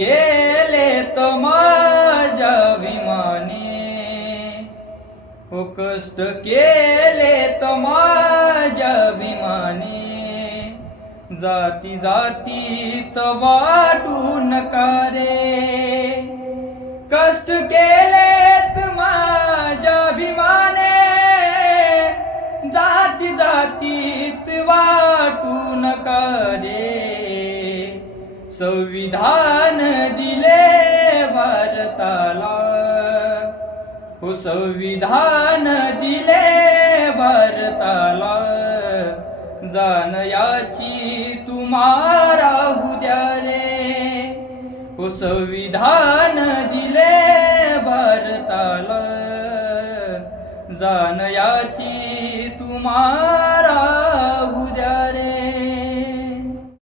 केले तर माझ्या अभिमानी, हो कष्ट केले तर माझ्या अभिमानी, जाती जातीत वाटू नका रे, कष्ट केलेत माझ्या अभिमाने, जाती जातीत वाटू नका रे, संविधान दिले भारताला, हो संविधान दिले भारताला, जाण याची तुम्हाला राहू द्या रे, हो संविधान दिले भारताला, जाण याची तुम्हाला